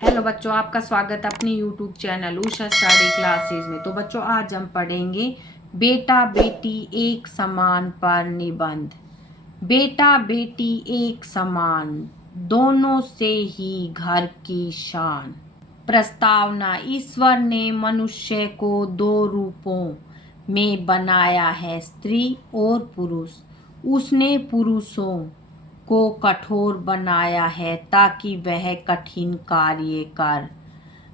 Hello बच्चों, आपका स्वागत है अपनी YouTube channel Usha study classes में। तो बच्चों, आज हम पढ़ेंगे बेटा बेटी एक समान पर निबंध। बेटा बेटी एक समान, दोनों से ही घर की शान। प्रस्तावना: ईश्वर ने मनुष्य को दो रूपों में बनाया है, स्त्री और पुरुष। उसने पुरुषों को कठोर बनाया है ताकि वह कठिन कार्य कर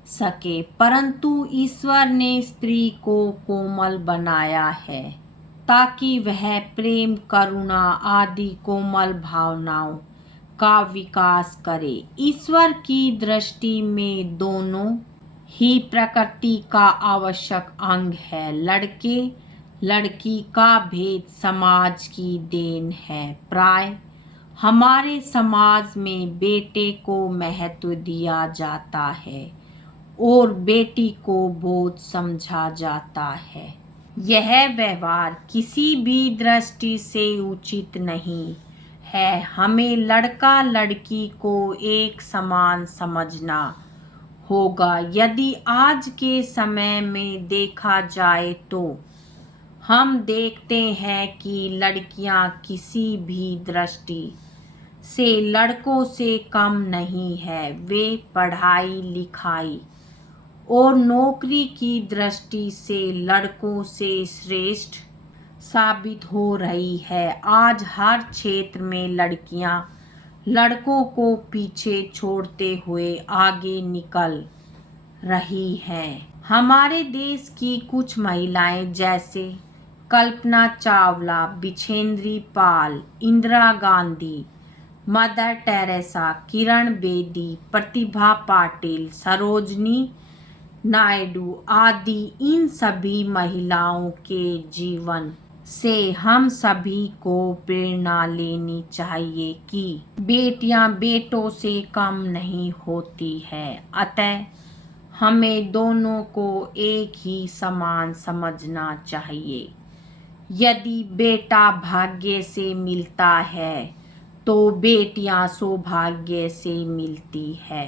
सके, परंतु ईश्वर ने स्त्री को कोमल बनाया है ताकि वह प्रेम, करुणा आदि कोमल भावनाओं का विकास करे। ईश्वर की दृष्टि में दोनों ही प्रकृति का आवश्यक अंग है। लड़के लड़की का भेद समाज की देन है। प्राय हमारे समाज में बेटे को महत्व दिया जाता है और बेटी को बोझ समझा जाता है। यह व्यवहार किसी भी दृष्टि से उचित नहीं है। हमें लड़का लड़की को एक समान समझना होगा। यदि आज के समय में देखा जाए तो हम देखते हैं कि लड़कियां किसी भी दृष्टि से लड़कों से कम नहीं है। वे पढ़ाई लिखाई और नौकरी की दृष्टि से लड़कों से श्रेष्ठ साबित हो रही है। आज हर क्षेत्र में लड़कियां लड़कों को पीछे छोड़ते हुए आगे निकल रही हैं। हमारे देश की कुछ महिलाएं जैसे कल्पना चावला, बिछेंद्री पाल, इंदिरा गांधी, मदर टेरेसा, किरण बेदी, प्रतिभा पाटिल, सरोजनी नायडू आदि, इन सभी महिलाओं के जीवन से हम सभी को प्रेरणा लेनी चाहिए कि बेटियां बेटों से कम नहीं होती है। अतः हमें दोनों को एक ही समान समझना चाहिए। यदि बेटा भाग्य से मिलता है तो बेटियां सौभाग्य से मिलती है।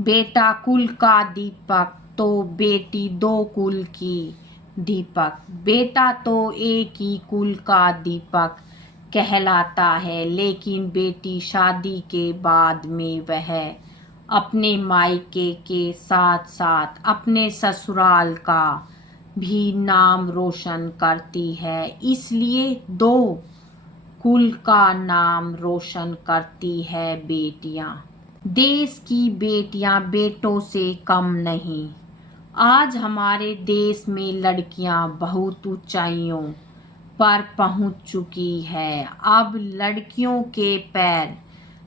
बेटा कुल का दीपक तो बेटी दो कुल की दीपक। बेटा तो एक ही कुल का दीपक कहलाता है, लेकिन बेटी शादी के बाद में वह अपने मायके के साथ साथ अपने ससुराल का भी नाम रोशन करती है। इसलिए दो कुल का नाम रोशन करती है बेटियां। देश की बेटियां बेटों से कम नहीं। आज हमारे देश में लड़कियां बहुत ऊंचाइयों पर पहुंच चुकी है। अब लड़कियों के पैर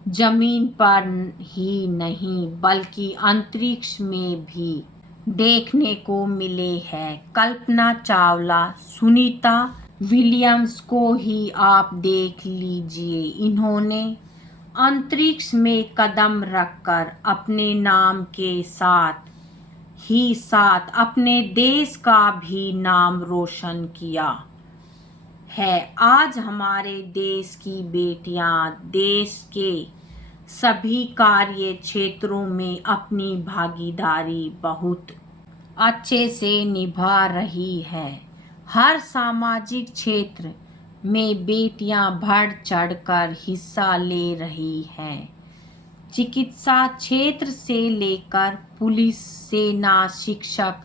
जमीन पर ही नहीं बल्कि अंतरिक्ष में भी देखने को मिले हैं। कल्पना चावला, सुनीता विलियम्स को ही आप देख लीजिए। इन्होंने अंतरिक्ष में कदम रखकर अपने नाम के साथ ही साथ अपने देश का भी नाम रोशन किया है। आज हमारे देश की बेटियां देश के सभी कार्य क्षेत्रों में अपनी भागीदारी बहुत अच्छे से निभा रही है। हर सामाजिक क्षेत्र में बेटियां बढ़ चढ़कर हिस्सा ले रही हैं। चिकित्सा क्षेत्र से लेकर पुलिस, सेना, शिक्षक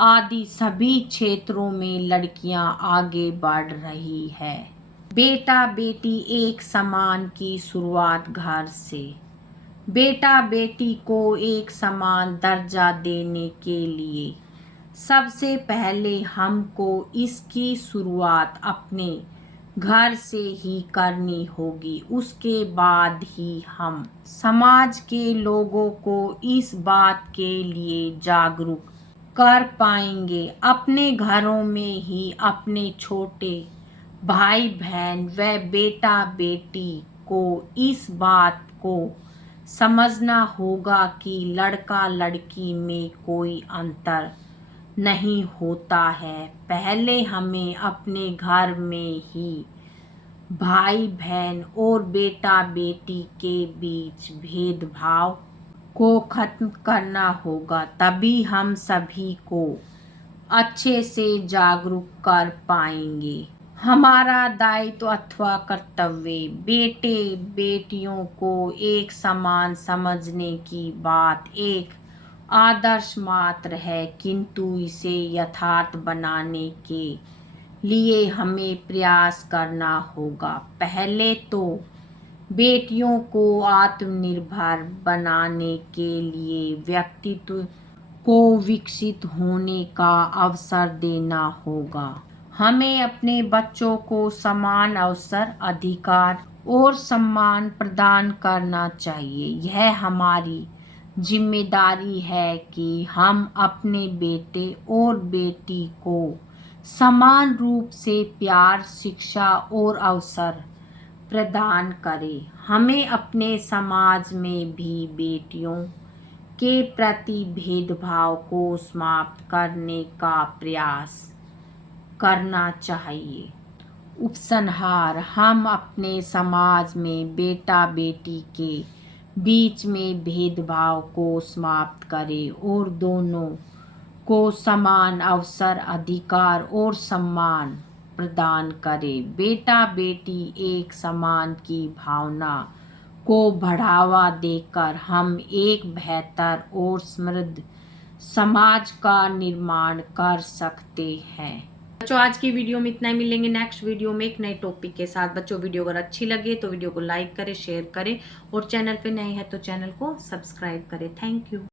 आदि सभी क्षेत्रों में लड़कियां आगे बढ़ रही है। बेटा बेटी एक समान की शुरुआत घर से। बेटा बेटी को एक समान दर्जा देने के लिए सबसे पहले हमको इसकी शुरुआत अपने घर से ही करनी होगी। उसके बाद ही हम समाज के लोगों को इस बात के लिए जागरूक कर पाएंगे। अपने घरों में ही अपने छोटे भाई बहन व बेटा बेटी को इस बात को समझना होगा कि लड़का लड़की में कोई अंतर नहीं होता है। पहले हमें अपने घर में ही भाई बहन और बेटा बेटी के बीच भेदभाव को खत्म करना होगा, तभी हम सभी को अच्छे से जागरूक कर पाएंगे। हमारा दायित्व अथवा कर्तव्य बेटे बेटियों को एक समान समझने की बात एक आदर्श मात्र है, किंतु इसे यथार्थ बनाने के लिए हमें प्रयास करना होगा। पहले तो बेटियों को आत्मनिर्भर बनाने के लिए व्यक्तित्व को विकसित होने का अवसर देना होगा। हमें अपने बच्चों को समान अवसर, अधिकार और सम्मान प्रदान करना चाहिए। यह हमारी जिम्मेदारी है कि हम अपने बेटे और बेटी को समान रूप से प्यार, शिक्षा और अवसर प्रदान करें। हमें अपने समाज में भी बेटियों के प्रति भेदभाव को समाप्त करने का प्रयास करना चाहिए। उपसंहार, हम अपने समाज में बेटा बेटी के बीच में भेदभाव को समाप्त करें और दोनों को समान अवसर, अधिकार और सम्मान प्रदान करें। बेटा बेटी एक समान की भावना को बढ़ावा देकर हम एक बेहतर और समृद्ध समाज का निर्माण कर सकते हैं। बच्चों आज की वीडियो में इतना ही, मिलेंगे नेक्स्ट वीडियो में एक नए टॉपिक के साथ। बच्चों वीडियो अगर अच्छी लगे तो वीडियो को लाइक करें, शेयर करें और चैनल पे नए हैं तो चैनल को सब्सक्राइब करें। Thank you.